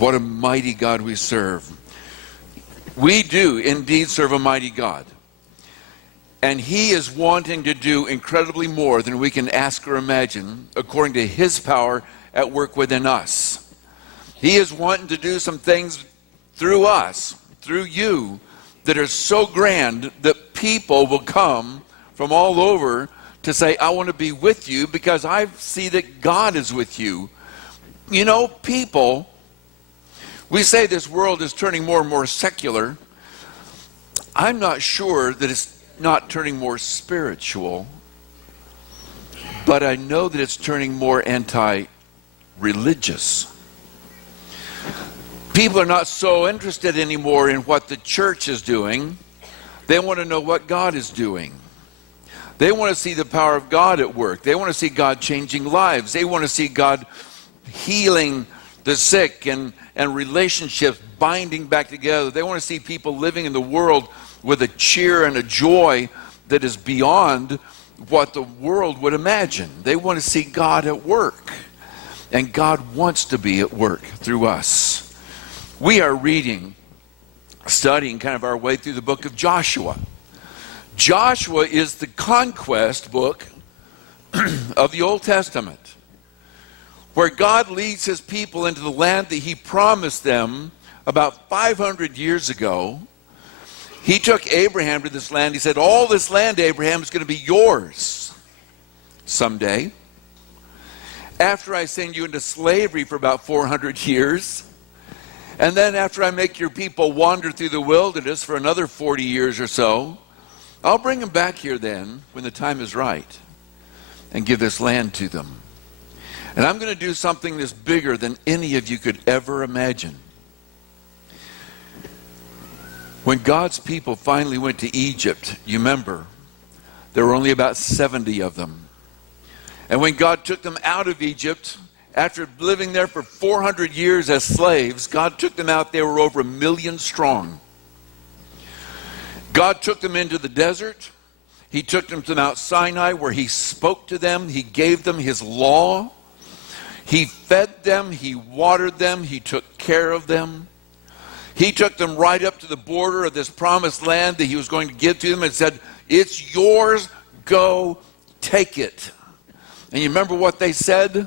What a mighty God we serve. We do indeed serve a mighty God. And he is wanting to do incredibly more than we can ask or imagine according to his power at work within us. He is wanting to do some things through us, through you, that are so grand that people will come from all over to say, I want to be with you because I see that God is with you. You know, people, we say this world is turning more and more secular. I'm not sure that it's not turning more spiritual, but I know that it's turning more anti-religious. People are not so interested anymore in what the church is doing. They want to know what God is doing. They want to see the power of God at work. They want to see God changing lives. They want to see God healing the sick and relationships binding back together. They want to see people living in the world with a cheer and a joy that is beyond what the world would imagine. They want to see God at work. And God wants to be at work through us. We are studying kind of our way through the book of Joshua. Joshua is the conquest book of the Old Testament, where God leads his people into the land that he promised them about 500 years ago. He took Abraham to this land. He said, all this land, Abraham, is going to be yours someday. After I send you into slavery for about 400 years, and then after I make your people wander through the wilderness for another 40 years or so, I'll bring them back here then when the time is right and give this land to them. And I'm going to do something that's bigger than any of you could ever imagine. When God's people finally went to Egypt, you remember, there were only about 70 of them. And when God took them out of Egypt, after living there for 400 years as slaves, God took them out. They were over 1 million strong. God took them into the desert. He took them to Mount Sinai, where he spoke to them. He gave them his law. He fed them. He watered them. He took care of them. He took them right up to the border of this promised land that he was going to give to them and said, it's yours, go take it. And you remember what they said?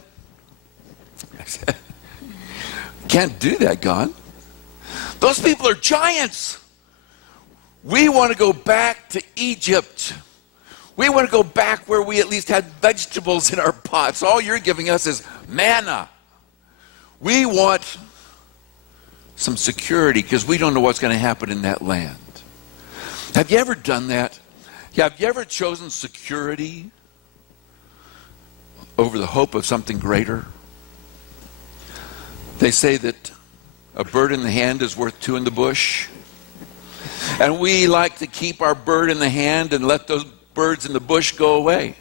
I said, can't do that, God. Those people are giants. We want to go back to Egypt. We want to go back where we at least had vegetables in our pots. All you're giving us is manna. We want some security because we don't know what's going to happen in that land. Have you ever done that? Have you ever chosen security over the hope of something greater? They say that a bird in the hand is worth two in the bush. And we like to keep our bird in the hand and let those birds in the bush go away.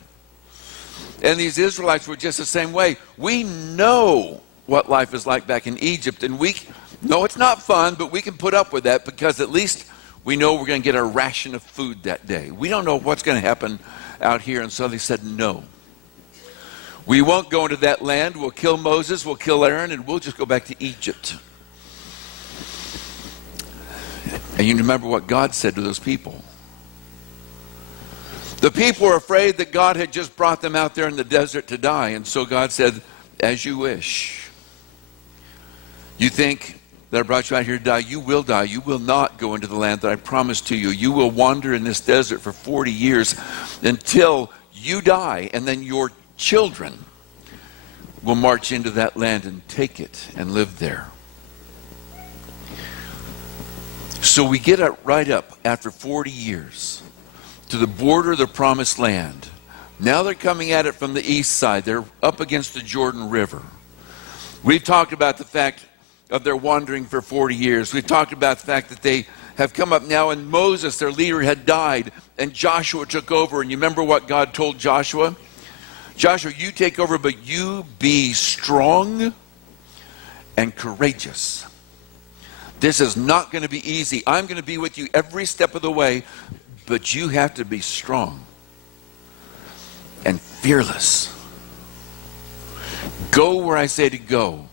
And these Israelites were just the same way. We know what life is like back in Egypt, and we know it's not fun, but we can put up with that because at least we know we're going to get our ration of food that day. We don't know what's going to happen out here, and so they said no. We won't go into that land. We'll kill Moses, we'll kill Aaron, and we'll just go back to Egypt. And you remember what God said to those people. The people were afraid that God had just brought them out there in the desert to die. And so God said, as you wish. You think that I brought you out here to die? You will die. You will not go into the land that I promised to you. You will wander in this desert for 40 years until you die. And then your children will march into that land and take it and live there. So we get it right up after 40 years to the border of the promised land. Now they're coming at it from the east side. They're up against the Jordan River. We've talked about the fact of their wandering for 40 years. We've talked about the fact that they have come up now, and Moses, their leader, had died, and Joshua took over. And you remember what God told Joshua? Joshua, you take over, but you be strong and courageous. This is not going to be easy. I'm going to be with you every step of the way, but you have to be strong and fearless. Go where I say to go.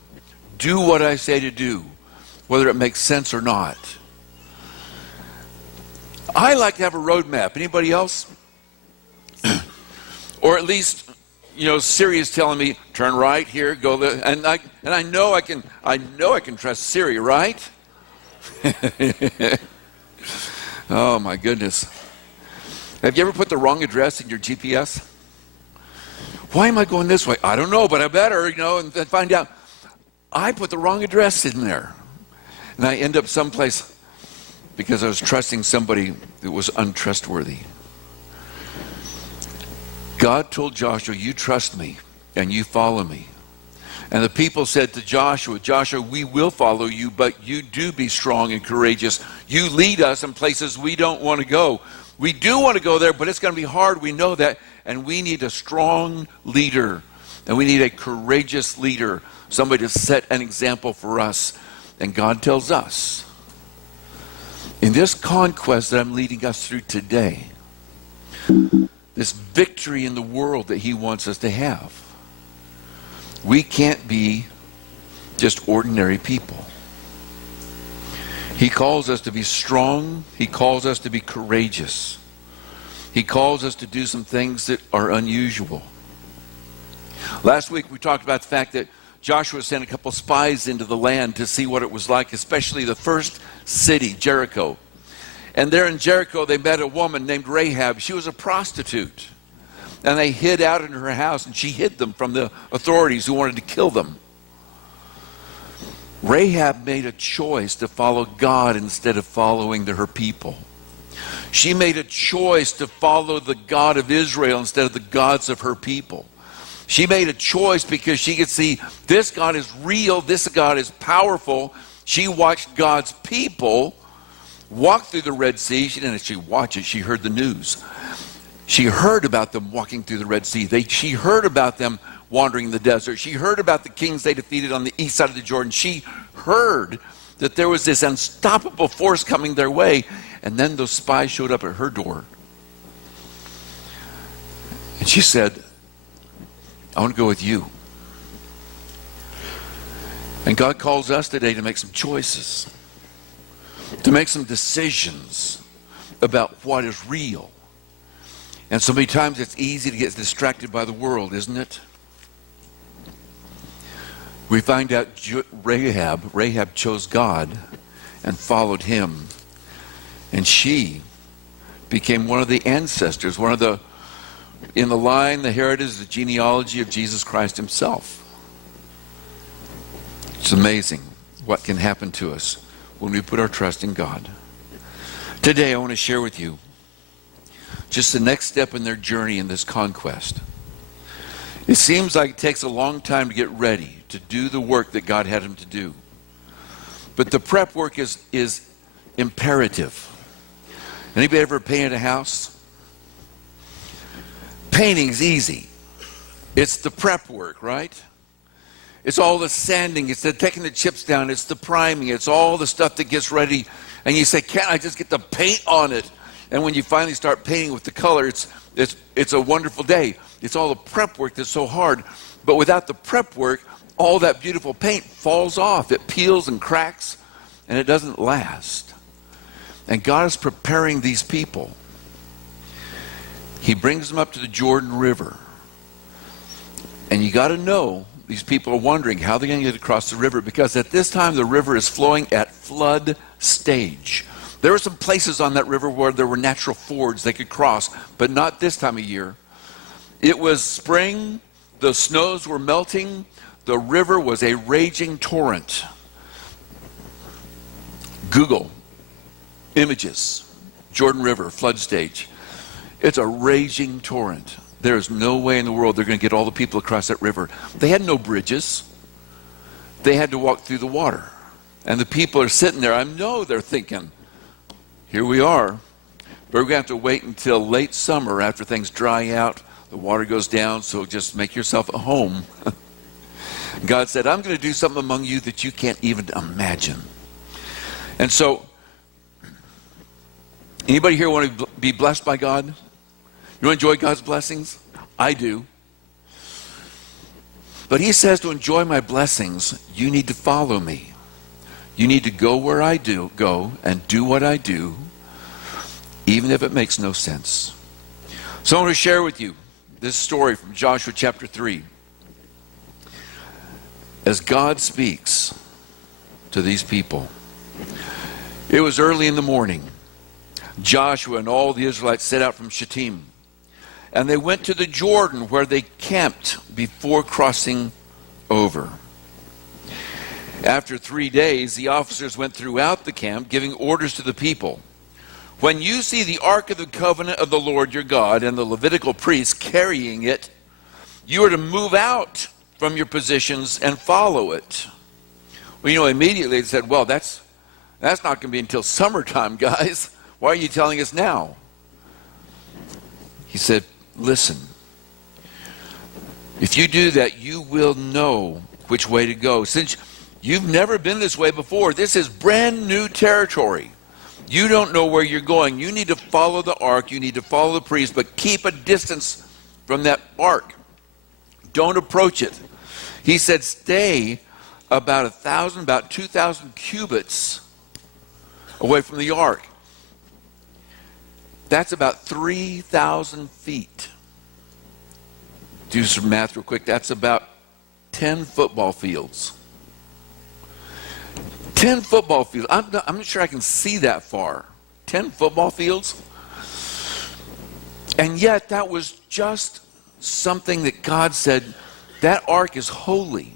Do what I say to do, whether it makes sense or not. I like to have a roadmap. Anybody else? Or at least, Siri is telling me, turn right here, go there. And I know I can trust Siri, right? Oh my goodness. Have you ever put the wrong address in your GPS? Why am I going this way? I don't know, but I better, and find out. I put the wrong address in there. And I end up someplace because I was trusting somebody that was untrustworthy. God told Joshua, you trust me and you follow me. And the people said to Joshua, Joshua, we will follow you, but you do be strong and courageous. You lead us in places we don't want to go. We do want to go there, but it's going to be hard. We know that. And we need a strong leader. And we need a courageous leader. Somebody to set an example for us. And God tells us, in this conquest that I'm leading us through today, this victory in the world that he wants us to have, we can't be just ordinary people. He calls us to be strong. He calls us to be courageous. He calls us to do some things that are unusual. Last week we talked about the fact that Joshua sent a couple spies into the land to see what it was like, especially the first city, Jericho. And there in Jericho they met a woman named Rahab. She was a prostitute. And they hid out in her house, and she hid them from the authorities who wanted to kill them. Rahab made a choice to follow God instead of following her people. She made a choice to follow the God of Israel instead of the gods of her people. She made a choice because she could see this God is real, this God is powerful. She watched God's people walk through the Red Sea. She didn't actually watch it, she heard the news. She heard about them walking through the Red Sea. She heard about them wandering in the desert. She heard about the kings they defeated on the east side of the Jordan. She heard that there was this unstoppable force coming their way. And then those spies showed up at her door. And she said, I want to go with you. And God calls us today to make some choices, to make some decisions about what is real. And so many times it's easy to get distracted by the world, isn't it? We find out Rahab chose God and followed him. And she became one of the ancestors, in the line, the heritage, the genealogy of Jesus Christ himself. It's amazing what can happen to us when we put our trust in God. Today I want to share with you just the next step in their journey in this conquest. It seems like it takes a long time to get ready to do the work that God had him to do. But the prep work is imperative. Anybody ever painted a house? Painting's easy. It's the prep work, right? It's all the sanding, it's the taking the chips down, it's the priming, it's all the stuff that gets ready. And you say, can't I just get the paint on it? And when you finally start painting with the color, it's a wonderful day. It's all the prep work that's so hard. But without the prep work, all that beautiful paint falls off. It peels and cracks, and it doesn't last. And God is preparing these people. He brings them up to the Jordan River. And you got to know, these people are wondering how they're going to get across the river, because at this time the river is flowing at flood stage. There were some places on that river where there were natural fords they could cross, but not this time of year. It was spring, the snows were melting, the river was a raging torrent. Google images, Jordan River, flood stage. It's a raging torrent. There is no way in the world they're going to get all the people across that river. They had no bridges. They had to walk through the water. And the people are sitting there. I know they're thinking, here we are, but we're going to have to wait until late summer after things dry out, the water goes down, so just make yourself at home. God said, I'm going to do something among you that you can't even imagine. And so, anybody here want to be blessed by God? You want to enjoy God's blessings? I do. But he says to enjoy my blessings, you need to follow me. You need to go where I go and do what I do, even if it makes no sense. So I want to share with you this story from Joshua chapter 3. As God speaks to these people, it was early in the morning. Joshua and all the Israelites set out from Shittim, and they went to the Jordan where they camped before crossing over. After 3 days, the officers went throughout the camp, giving orders to the people. When you see the Ark of the Covenant of the Lord your God and the Levitical priests carrying it, you are to move out from your positions and follow it. Well, immediately they said, well, that's not going to be until summertime, guys. Why are you telling us now? He said, listen, if you do that, you will know which way to go. Since you've never been this way before, this is brand new territory. You don't know where you're going. You need to follow the ark. You need to follow the priest, but keep a distance from that ark. Don't approach it. He said, stay about 2,000 cubits away from the ark. That's about 3,000 feet. Do some math real quick. That's about 10 football fields. 10 football fields. I'm not sure I can see that far. 10 football fields. And yet that was just something that God said, that ark is holy.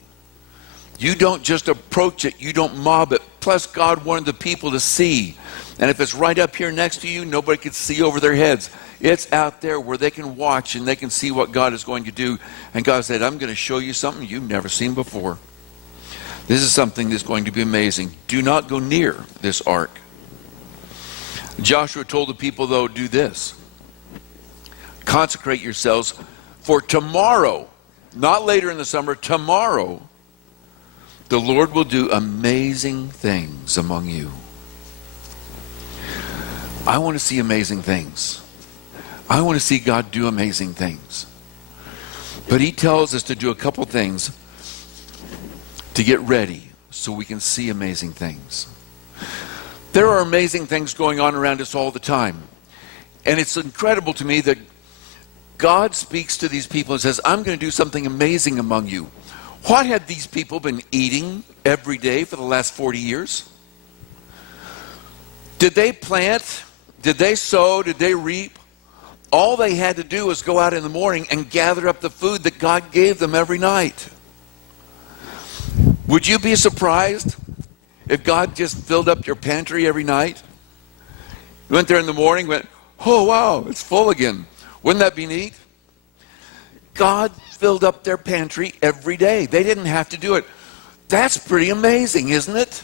You don't just approach it. You don't mob it. Plus, God wanted the people to see. And if it's right up here next to you, nobody can see over their heads. It's out there where they can watch and they can see what God is going to do. And God said, I'm going to show you something you've never seen before. This is something that's going to be amazing. Do not go near this ark. Joshua told the people, though, do this. Consecrate yourselves for tomorrow, not later in the summer, tomorrow, the Lord will do amazing things among you. I want to see amazing things. I want to see God do amazing things. But he tells us to do a couple things to get ready so we can see amazing things. There are amazing things going on around us all the time. And it's incredible to me that God speaks to these people and says, I'm going to do something amazing among you. What had these people been eating every day for the last 40 years? Did they plant? Did they sow? Did they reap? All they had to do was go out in the morning and gather up the food that God gave them every night. Would you be surprised if God just filled up your pantry every night? You went there in the morning, went, oh wow, it's full again. Wouldn't that be neat? God filled up their pantry every day. They didn't have to do it. That's pretty amazing, isn't it?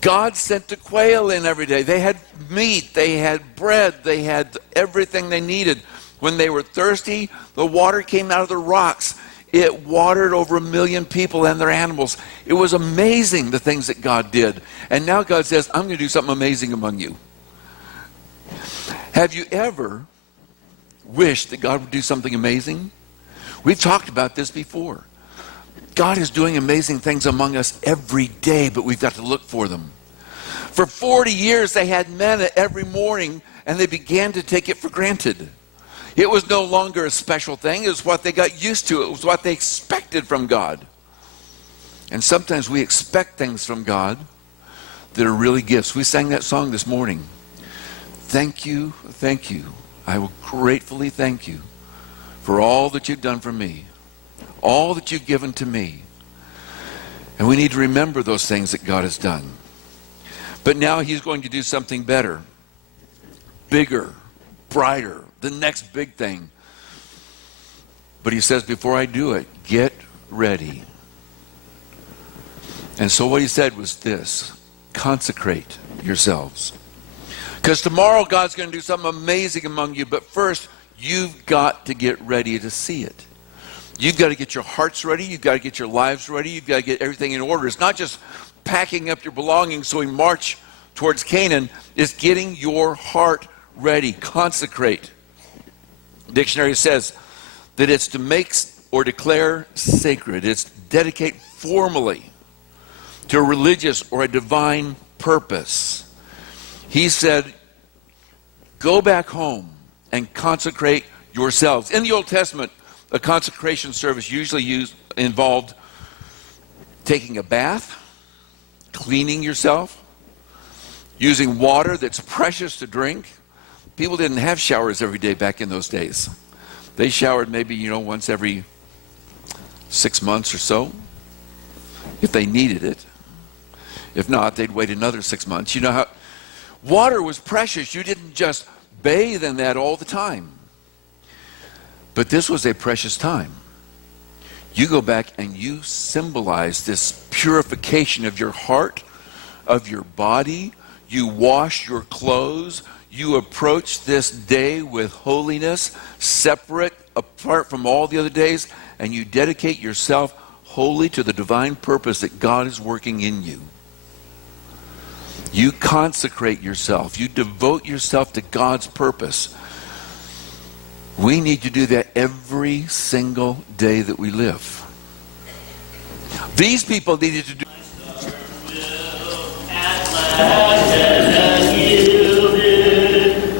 God sent the quail in every day. They had meat, they had bread, they had everything they needed. When they were thirsty, the water came out of the rocks. It watered over 1 million people and their animals. It was amazing, the things that God did. And now God says, I'm going to do something amazing among you. Have you ever wished that God would do something amazing? We've talked about this before. God is doing amazing things among us every day, but we've got to look for them. For 40 years, they had manna every morning, and they began to take it for granted. It was no longer a special thing. It was what they got used to. It was what they expected from God. And sometimes we expect things from God that are really gifts. We sang that song this morning. Thank you, thank you. I will gratefully thank you for all that you've done for me, all that you've given to me. And we need to remember those things that God has done. But now he's going to do something better, bigger, brighter, the next big thing. But he says, before I do it, get ready. And so what he said was this: consecrate yourselves. Because tomorrow God's going to do something amazing among you, but first you've got to get ready to see it. You've got to get your hearts ready. You've got to get your lives ready. You've got to get everything in order. It's not just packing up your belongings so we march towards Canaan. It's getting your heart ready. Consecrate. Dictionary says that it's to make or declare sacred. It's dedicate formally to a religious or a divine purpose. He said, go back home and consecrate yourselves. In the Old Testament, a consecration service usually involved taking a bath, cleaning yourself, using water that's precious to drink. People didn't have showers every day back in those days. They showered maybe, once every 6 months or so, if they needed it. If not, they'd wait another 6 months. You know how water was precious. You didn't just bathe in that all the time. But this was a precious time. You go back and you symbolize this purification of your heart, of your body. You wash your clothes. You approach this day with holiness, separate, apart from all the other days, and you dedicate yourself wholly to the divine purpose that God is working in you. You consecrate yourself. You devote yourself to God's purpose. We need to do that every single day that we live. These people needed to do.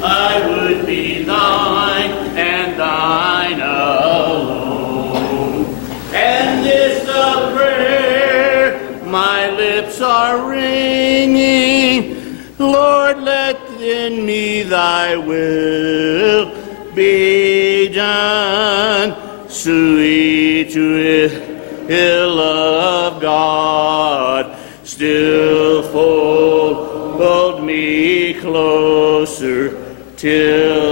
I would be thine and thine alone. And this the prayer my lips are ringing. Lord, let in me thy will be done. Sweet will of God still fold me closer till